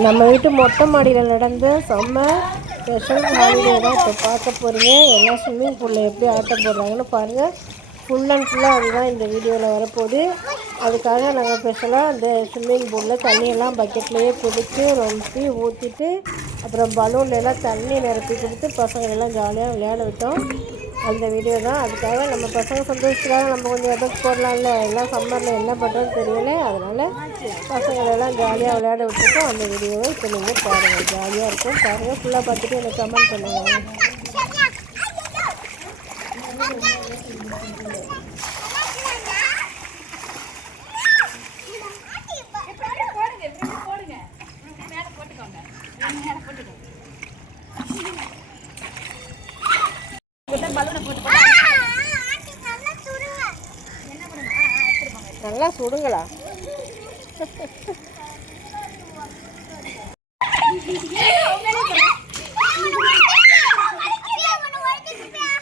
நம்ம வீட்டு மொட்டை மாடியில் நடந்த செம்ம ஸ்பெஷல் ஹாலிடே தான் இப்போ பார்க்க போகிறீங்க எல்லாம் ஸ்விம்மிங் பூலில் எப்படி ஆட்டம் போடுறாங்கன்னு பாருங்கள் ஃபுல் அண்ட் ஃபுல்லாக அதுதான் இந்த வீடியோவில் வரப்போகுது. அதுக்காக நாங்கள் ஸ்பெஷலாக அந்த ஸ்விம்மிங் பூலில் தண்ணியெல்லாம் பக்கெட்லேயே பிடிச்சி ரொம்பி ஊற்றிட்டு அப்புறம் பலூன்லாம் தண்ணி நிரப்பி கொடுத்து பசங்களெல்லாம் ஜாலியாக விளையாட விட்டோம். அந்த வீடியோ தான். அதுக்காக நம்ம பசங்க சந்தோஷத்துக்காக நம்ம கொஞ்சம் எதாவது போடலாம்ல? எல்லாம் சம்மரில் என்ன பண்ணுறோன்னு தெரியல. அதனால் பசங்களெல்லாம் ஜாலியாக விளையாட விட்டுருக்கோம் அந்த வீடியோவை இப்போ நீங்கள் பாருங்கள் ஜாலியாக இருக்கும். பாருங்கள் ஃபுல்லாக பார்த்துட்டு எனக்கு கமெண்ட் பண்ணுங்கள் நல்லா சுடுங்களா?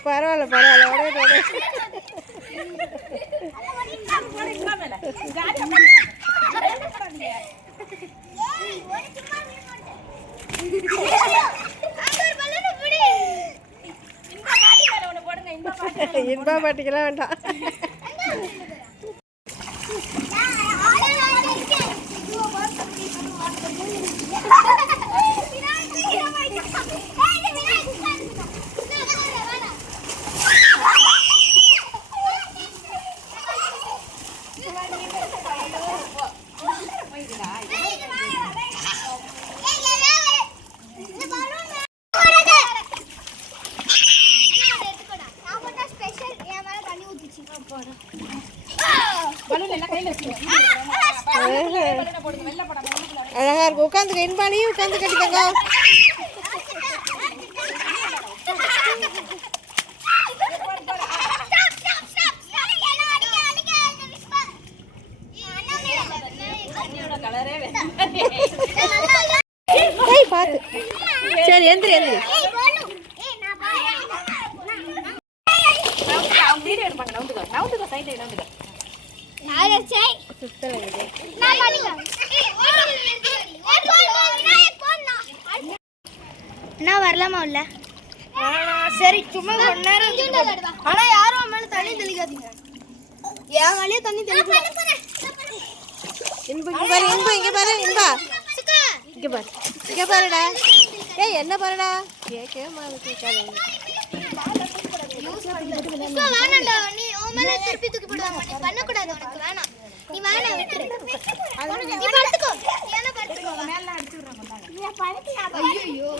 பரவாயில்ல பரவாயில்ல. உடனே இன்பா பாட்டிக்கெல்லாம் வேண்டாம். அழகா இருக்கு. உட்காந்து இன்பாலையும் உட்காந்து கட்டிக்கங்க. பார்த்து சரி எந்திரி எந்திரி. சுத்தல என்ன வரலாமா உள்ள? சரி சும்மா கொஞ்ச நேரம் ஆனா யாரும் மேல தண்ணி தெளிக்காதீங்க. என் மேலயே தண்ணி தெளிக்க இன்பு இங்க பாரு இன்பு இங்க பாரு இன்பா. இங்க பாரு இங்க பாருடா. ஏய் என்ன பாருடா? கேட்கவே மாதிரி கேட்காத வேணாம்டா. நீ உன் மேல திருப்பி தூக்கி போடுவாங்க. பண்ணக்கூடாது உனக்கு வேணாம். நீ வேணாம் விட்டுரு நீ படுத்துக்கோ. நீ வேணா படுத்துக்கோ. மேல அடிச்சு விடுறாங்க நீ படுத்து ஐயோ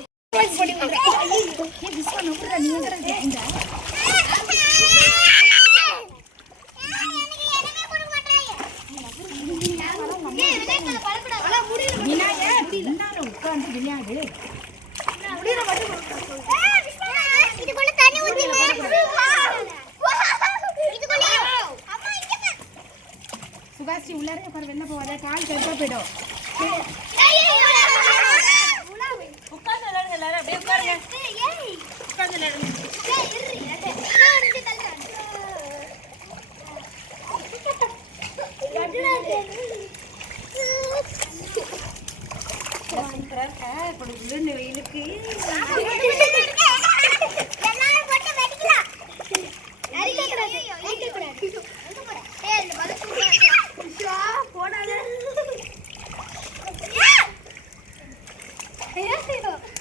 இதுக்குள்ள தண்ணி ஊத்திங்க இதுக்குள்ள அம்மா இங்க பாரு சுபாஷி உள்ளாரே பாரு வெளில போவாதே கால் கருப்பா போயிடும். உட்கார்ந்து விளையாடுங்க எல்லாரும் அப்படியே உட்காருங்க. உட்கார்ந்து விளையாடுங்க. வெயிலுக்கு. ¡Ay, ay, ay!